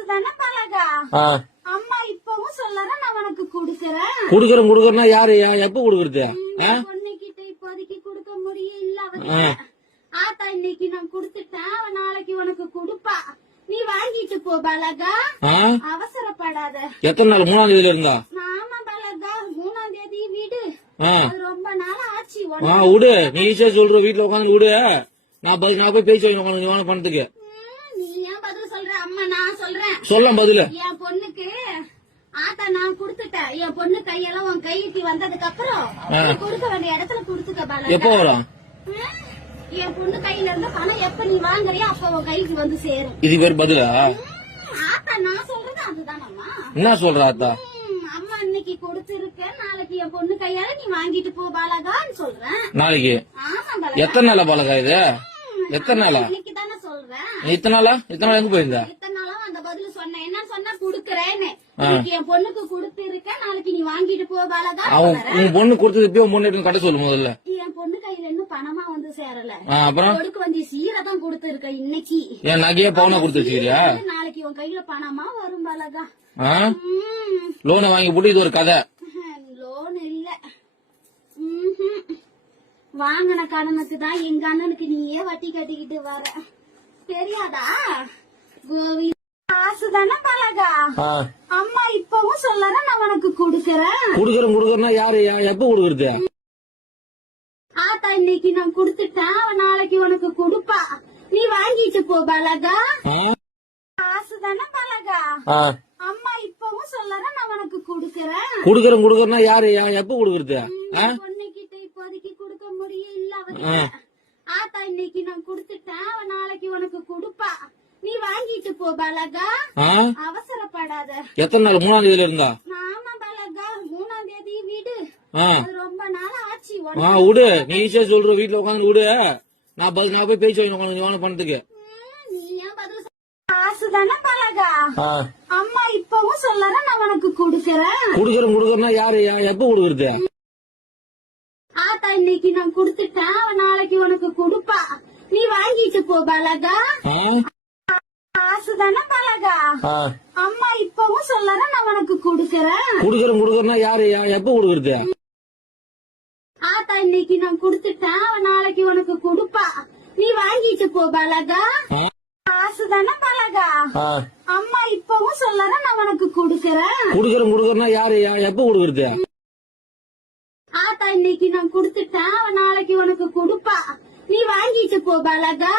காசுதானே பழகா? ஆ, அம்மா இப்பவும் சொல்லறேன், நான் உனக்கு குடுக்கறேன். குடுக்கறேன்னா யாரு எப்ப குடுக்கறது? பொண்ணுகிட்ட இப்போதைக்கு கொடுக்க முடியும் இல்ல அவகிட்ட. ஆத்தா இன்னைக்கு நான் குடுத்துட்டேன், அவ நாளைக்கு உனக்கு குடுப்பா. நீ வாங்கிட்டு போ பலகா, அவசரப்படாத. எத்தனை நாள்? 3ஆம் தேதியில இருந்தா? ஆமா பலகா, 3ஆம் தேதி வீடு. அது ரொம்ப நாள் ஆச்சு. விடு, நீ ஈஸியா சொல்ற, வீட்டுல உட்காந்து விடு. நான் போய் பேச்சு வாங்கி பணத்துக்கு. நீ ஏன் பதில் சொல்ற? அம்மா நான் சொல்றேன். சொல்ல பதில. என் பொண்ணுக்கு ஆத்தா நான் குடுத்துட்டேன். என் பொண்ணு கையெல்லாம் உன் கைக்கு வந்ததுக்கு அப்புறம் கொடுக்க வேண்டிய இடத்துல குடுத்துக்க பால. எப்ப வரும்? என் பொண்ணு கையில இருந்த பணம் எப்ப நீ வாங்குறியோ அப்ப உன் கைக்கு வந்து சேரும். இது பேர் பதிலா? ஆத்தா நான் சொல்றது அதுதான் அம்மா. என்ன சொல்ற ஆத்தா? அம்மா இன்னைக்கு கொடுத்திருக்க, நாளைக்கு என் பொண்ணு கையால நீ வாங்கிட்டு போ பாலகான்னு சொல்றேன். நாளைக்கு? ஆமா பாலகா. எத்தனை நாளா பாலகா இது? எத்தனை நாளா? இன்னைக்கு தானே சொல்றேன். இத்தனை நாளா எங்க போயிருந்தா? இத்தனை நாளும் அந்த பதில் சொன்னேன். என்ன சொன்னா குடுக்கறேன்னு. இன்னைக்கு என் பொண்ணுக்கு கொடுத்திருக்க, நாளைக்கு நீ வாங்கிட்டு போ பாலகா. உன் பொண்ணு கொடுத்தது இப்ப உன் பொண்ணு கட்ட சொல்லு முதல்ல. என் பொண்ணு கையில இன்னும் பணமா வந்து சேரல. அப்புறம் கொடுக்க வேண்டிய சீரை தான் கொடுத்திருக்க இன்னைக்கு. என் நகையே பவுனா கொடுத்துருச்சியா? நாளைக்கு உன் கையில பணமா வரும் பாலகா. லோனை வாங்கி போட்டு இது ஒரு கதை. லோன் இல்ல, வாங்கின கடனுக்கு தான் எங்க அண்ணனுக்கு நீயே வட்டி கட்டிக்கிட்டு வர. தெரியாதா? கோவிந்த் காசுதானே பழகா? அம்மா இப்பவும் சொல்லறேன், நான் உனக்கு குடுக்கறேன்னா யாரு எப்ப குடுக்கறது? ஆத்தா இன்னைக்கு நான் குடுத்துட்டேன், அவ நாளைக்கு உனக்கு குடுப்பா. நீ வாங்கிட்டு போ பலகா. காசுதானே பழகா? அம்மா இப்பவும் சொல்லறேன், நான் உனக்கு குடுக்கறேன்னா யாரு எப்ப குடுக்கறது? பொண்ணுகிட்ட இப்போதைக்கு கொடுக்க முடியும் இல்ல அவகிட்ட. ஆத்தா இன்னைக்கு நான் குடுத்துட்டேன், அவ நாளைக்கு உனக்கு குடுப்பா. நீ வாங்கிட்டு போ பலகா, அவசரப்படாத. எத்தனை நாள்? 3ஆம் தேதியில இருந்தா? ஆமா பலகா, 3ஆம் தேதி வீடு. அது ரொம்ப நாள் ஆச்சு. விடு, நீ ஈஸியா சொல்ற, வீட்டுல உட்காந்து விடு. நான் போய் பேச்சு வாங்கி பணத்துக்கு. நீ ஏன் பதில் காசுதானே பலகா? அம்மா இப்பவும் சொல்லறேன், நான் உனக்கு குடுக்கறேன்னா யாரு எப்ப குடுக்கறது? ஆத்தா இன்னைக்கு நான் குடுத்துட்டேன், அவ நாளைக்கு உனக்கு குடுப்பா. நீ வாங்கிட்டு போ பலகா. காசுதானே பலகா? அம்மா இப்பவும் சொல்லறேன், நான் உனக்கு குடுக்கறேன்னா யாரு எப்ப குடுக்கறது? ஆத்தா இன்னைக்கு நான் குடுத்துட்டேன், அவ நாளைக்கு உனக்கு குடுப்பா. நீ வாங்கிட்டு போ பலகா. காசுதானே பலகா? அம்மா இப்பவும் சொல்லறேன், நான் உனக்கு குடுக்கறேன்னா யாரு எப்ப குடுக்கறது? ஆத்தா இன்னைக்கு நான் குடுத்துட்டேன், அவ நாளைக்கு உனக்கு குடுப்பா. நீ வாங்கிட்டு போ பலகா.